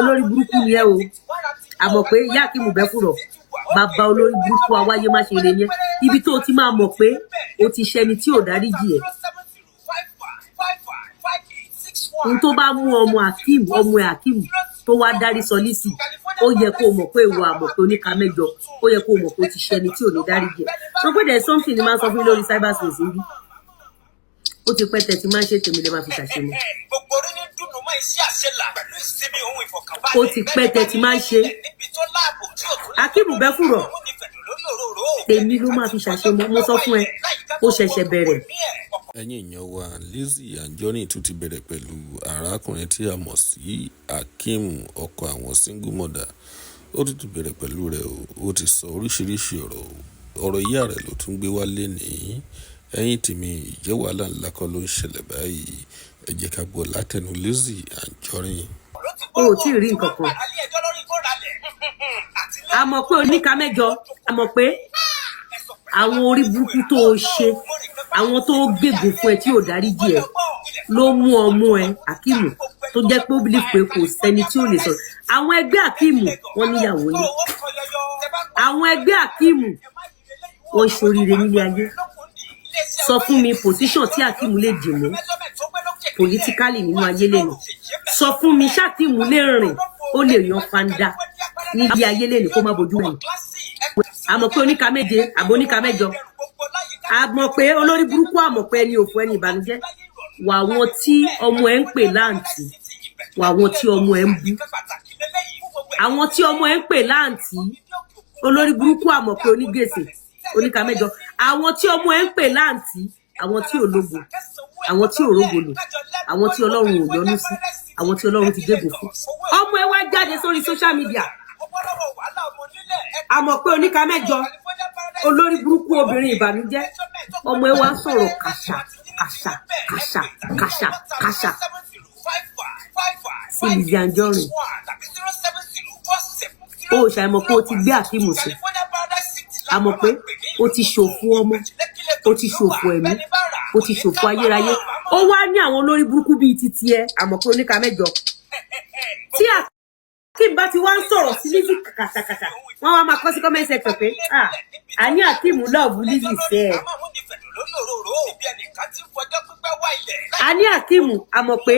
olórí burúkú ni ẹ o àmọ́ pé ìyá Akeem Befuro bàbá olórí burúkú awáyé má ṣe lè yẹn ibi tó ti máa mọ̀ pé o ti ṣẹni tí ò dáríjì ẹ̀ n tó bá mú ọmọ Akeem tó wá dárí sọlísì ó yẹ kó mọ̀ pé ìwọ àmọ̀ tó ní ká mẹ́jọ ó yẹ kó mọ̀ pé o ti ṣẹni tí ò ní dáríjì ẹ̀ sọ pé there's something ni máa sọ fún lórí cyberspace níbí ó ti pẹ́ tẹ̀sí máa ń ṣe tèmi lè máa fi ṣàṣe mọ́ ó ti pẹ́ tẹ̀sí máa ń ṣe Akeem Befuro tèmi ló máa fi ṣàṣe mọ́ mo sọ fún ẹ ó ṣẹ̀ṣẹ̀ bẹ̀rẹ̀. ẹ̀yin èèyàn wa Lizzy Anjorin tún ti bẹ̀rẹ̀ pẹ̀lú arákùnrin tí a mọ̀ sí Akeem ọkọ àwọn single mother ó tún ti bẹ̀rẹ̀ pẹ̀lú rẹ̀ ó ti sọ oríṣiríṣi ọ̀rọ̀ ìyá rẹ̀ ló tún gbé wálé ní ẹ̀yìn tèmi ìjẹ́ wàhálà ńlá kan ló ń ṣẹlẹ̀ báyìí ẹ jẹ́ ká gbọ́ látẹnu Lizzy Anjorin. o ò tí ì rí nǹkan kan a mọ̀ pé oníka mẹ́jọ a mọ̀ pé àwọn orí burúkú tó o ṣe àwọn tó gbègbè fún ẹ tí ò dáríjì ẹ ló mú ọmọ ẹ Akeem tó jẹ́ pé ó bìlì pé kò sẹ́ni tí ò lè sọ̀rọ̀ àwọn ẹgbẹ́ Akeem wọ́n níyàwó ni àwọn ẹgbẹ́ Akeem wọ́n ṣoríire nílé ayé sọ fún mi position tí Akeem lè dì mú politically nínú ayé lẹ́nu sọ fún mi ṣáàkìm lè rìn ó lè yan fanda níbi ayé lẹ́nu kó má bojú rìn àmọ́ pé oníka méje àbò oníka mẹ́jọ àmọ́ pé olórí burúkú àmọ́ pé ẹni òfò ẹni ìbànújẹ́ wà wọn tí ọmọ ẹ ń pè láǹtì wà wọn tí ọmọ ẹ ń bú àwọn tí ọmọ ẹ ń pè láǹtì olórí burúkú àmọ́ pé onígbèsè oníka mẹ́jọ àwọn tí ọmọ ẹ ń pè láǹtì àwọn tí ológo àwọn tí òrógo lò àwọn tí Ọlọ́run ò yọ́nú sí àwọn tí Ọlọ́run ti dégò fún ọmọ ẹ wá jáde sórí social media àmọ́ pé oníka mẹ́jọ olórí burúkú obìnrin ìbànújẹ́ ọmọ ẹ wá sọ̀rọ̀ kàṣà sí Lizzy Anjorin ó ṣàìmọ̀ pé o ti gbé Akeem sí àmọ́ pé o ti ṣòfò ọmọ o ti ṣòfò ẹ̀mí o ti ṣòfò ayérayé ó wá ní àwọn olórí burúkú bíi titi ẹ àmọ́ pé oníka mẹ́jọ tí Akeem bá ti wá ń sọ̀rọ̀ sí Lizzy kàṣàkàṣà wọ́n wá máa kọ sí comment section pé àní Akeem love Lizzy fẹ́ ẹ àní Akeem àmọ́ pé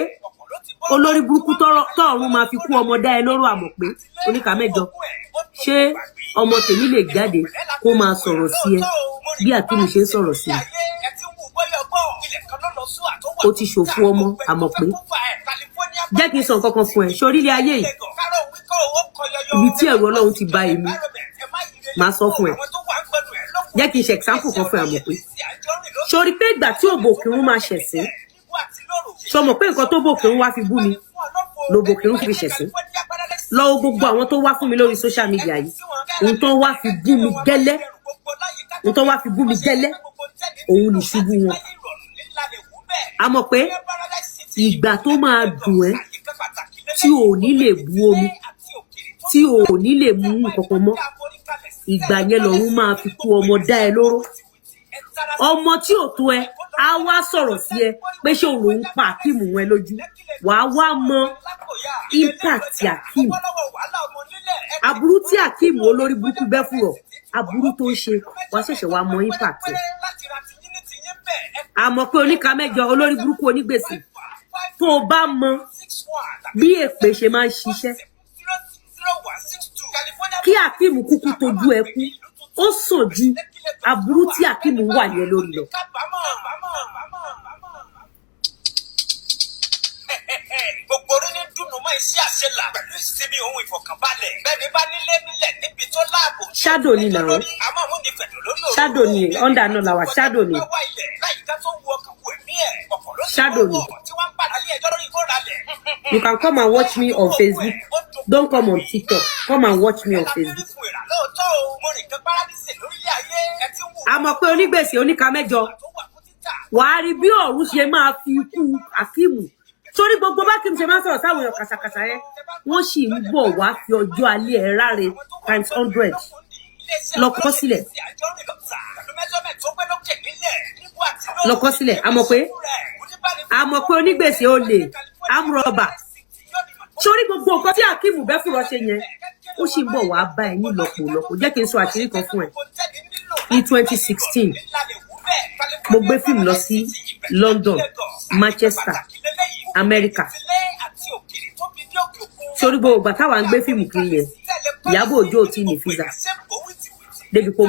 olórí burúkú tọ̀run máa fi kú ọmọ dá ẹ lóró àmọ́ pé oníka mẹ́jọ ṣé ọmọ tèmi lè jáde kó máa sọ̀rọ̀ sí ẹ bí Akeem ṣe ń sọ̀rọ̀ sí ẹ ó ti ṣòfò ọmọ àmọ́ pé jẹ́ kí n sọ nǹkan kan fún ẹ sórí ilé ayé yìí ibi tí ẹ̀rù Ọlọ́run ti bá èmi máa sọ fún ẹ jẹ́ kí n ṣe example kan fún ẹ àmọ́ pé sórí pé ìgbà tí Òbòkìrún máa ṣẹ̀sín sọmọ pé nǹkan tó Bòkìrún wá fi bú mi ló Bòkìrún fi ṣẹ̀sín lọ́wọ́ gbogbo àwọn tó wá fún mi lórí social media yìí ohun tó wá fi bú mi gẹ́lẹ́ òun ní ṣubú wọn àmọ́ pé ìgbà tó máa dùn ẹ́ tí ò ní lè bú omi tí ò ní lè mú nǹkan kan mọ́ ìgbà yẹn lọ́run máa fi kú ọmọ dá ẹ lóró ọmọ tí ò tó ẹ á wá sọ̀rọ̀ sí ẹ pé ṣé òun lòún pa Akeem wọn lójú wàá wá mọ impact Akeem aburú tí Akeem olórí burúkú Befuro aburú tó ń ṣe wàá ṣẹ̀ṣẹ̀ wá mọ impact ẹ àmọ́ pé oníka mẹ́jọ olórí burúkú onígbèsè tó o bá mọ bí èpè ṣe máa ń ṣiṣẹ́ kí Akeem kúkú tójú ẹ kú ó sàn ju aburú tí Akeem wà yẹn lórí lọ. gbogbo orí ní dùnú mọ́ iṣẹ́ àṣelà pẹ̀lú ìsinmi ohun ìfọ̀kànbalẹ̀ bẹ́ẹ̀ni bá nílé nílẹ̀ níbi tó láàbò. shadow ni na shadow ni under no lawa shadow ni shadow ni. You can come and watch me on Facebook. Don't come on TikTok. Come and watch me on Facebook. Àmọ́ pé onígbèsè oníka mẹ́jọ wàá rí bí ọ̀run ṣe máa fi ikú Akeem sórí gbogbo bá Akeem ṣe máa sọ̀rọ̀ sáwọn èèyàn kàṣàkàṣà yẹn wọ́n sì ń bọ̀ wá fi ọjọ́ alẹ́ ẹ̀ ráre times 100 lọ́kọ́ sílẹ̀ lọ́kọ́ sílẹ̀ àmọ́ pé onígbèsè olè amrọ̀bà sórí gbogbo nǹkan tí Akeem Bẹ́fùrọ̀ ṣe yẹn ó sì ń bọ̀ wá bá ẹ nílọ́pọ̀lọpọ̀ jẹ́ kí n sọ àṣírí kan fún ẹ ní 2016 mo gbé fíìmù lọ sí London Manchester America sórí gbogbo ìgbà táwa ń gbé fíìmù kiri yẹn Ìyábọ̀ Òjó ò tí ní fíìsà débi kó